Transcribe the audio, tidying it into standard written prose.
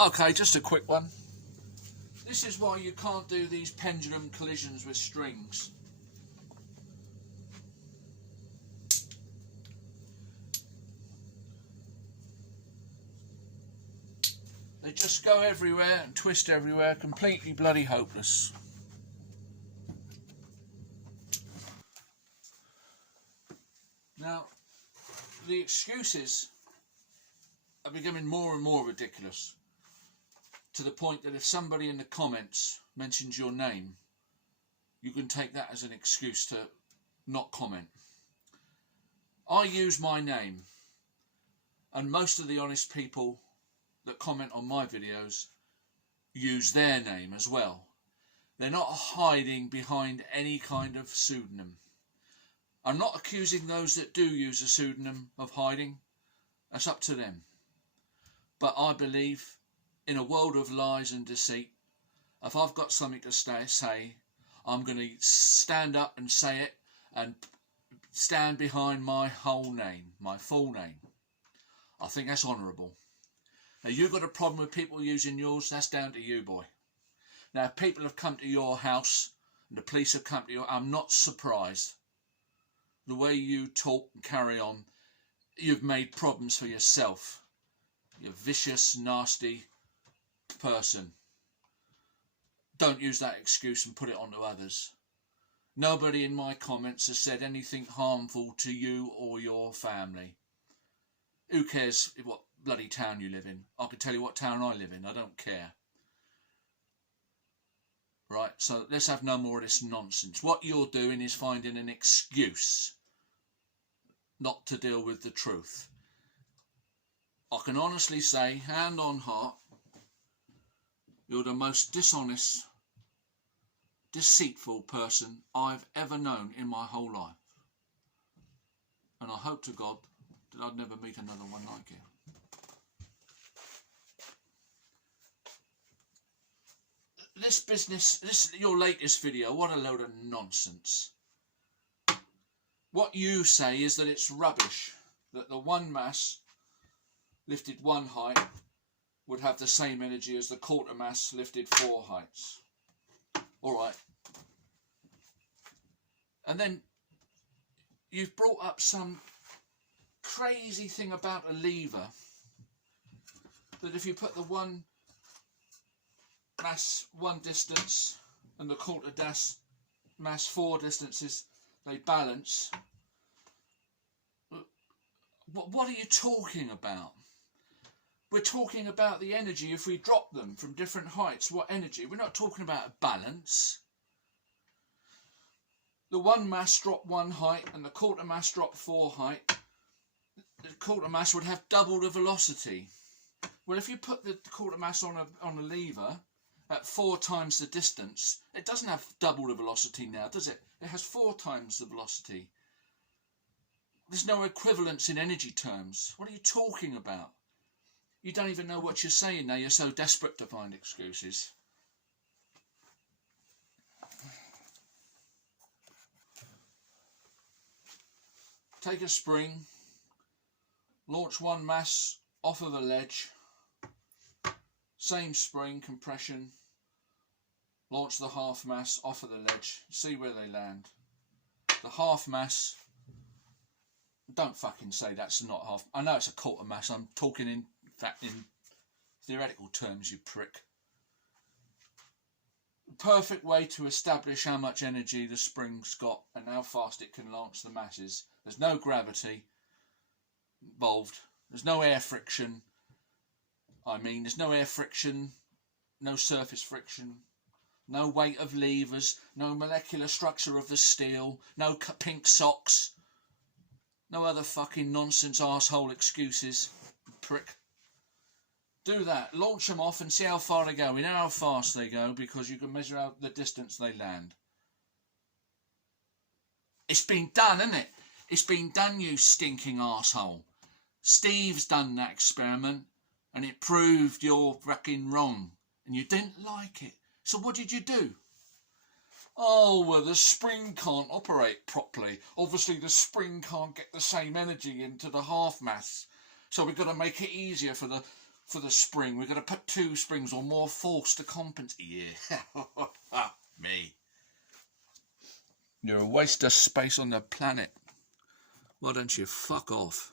Okay, just a quick one. This is why you can't do these pendulum collisions with strings. They just go everywhere and twist everywhere, completely bloody hopeless. Now, the excuses are becoming more and more ridiculous, to the point that if somebody in the comments mentions your name, you can take that as an excuse to not comment. I use my name, and most of the honest people that comment on my videos use their name as well. They're not hiding behind any kind of pseudonym. I'm not accusing those that do use a pseudonym of hiding. That's up to them. But I believe in a world of lies and deceit, if I've got something to say, I'm going to stand up and say it and stand behind my whole name, my full name. I think that's honourable. Now, you've got a problem with people using yours, that's down to you, boy. Now, if people have come to your house and the police have come to your, I'm not surprised. The way you talk and carry on, you've made problems for yourself. You're a vicious, nasty person. Don't use that excuse and put it onto others. Nobody in my comments has said anything harmful to you or your family. Who cares what bloody town you live in? I can tell you what town I live in. I don't care. Right, so let's have no more of this nonsense. What you're doing is finding an excuse not to deal with the truth. I can honestly say, hand on heart, you're the most dishonest, deceitful person I've ever known in my whole life. And I hope to God that I'd never meet another one like you. This business, your latest video, what a load of nonsense. What you say is that it's rubbish, that the one mass lifted one height would have the same energy as the quarter mass lifted 4 heights. Alright. And then you've brought up some crazy thing about a lever, that if you put the one mass 1 distance and the quarter mass 4 distances, they balance. What are you talking about? We're talking about the energy if we drop them from different heights. What energy? We're not talking about a balance. The one mass dropped 1 height and the quarter mass dropped 4 height. The quarter mass would have double the velocity. Well, if you put the quarter mass on a lever at 4 times the distance, it doesn't have double the velocity now, does it? It has 4 times the velocity. There's no equivalence in energy terms. What are you talking about? You don't even know what you're saying now. You're so desperate to find excuses. Take a spring, launch one mass off of a ledge, same spring, compression, launch the half mass off of the ledge, see where they land. The half mass, don't fucking say that's not half, I know it's a quarter mass, I'm talking in fact in theoretical terms, you prick. Perfect way to establish how much energy the spring's got and how fast it can launch the masses. There's no gravity involved, there's no air friction, there's no air friction, no surface friction, no weight of levers, no molecular structure of the steel, no pink socks, no other fucking nonsense arsehole excuses, prick. Do that, launch them off and see how far they go. We know how fast they go because you can measure out the distance they land. It's been done, isn't it? It's been done, you stinking arsehole. Steve's done that experiment and it proved you're fucking wrong and you didn't like it. So what did you do? Oh, well, the spring can't operate properly. Obviously the spring can't get the same energy into the half mass. So we've got to make it easier for the for the spring. We're going to put 2 springs or more force to compensate. Yeah. Me. You're a waste of space on the planet. Why don't you fuck off?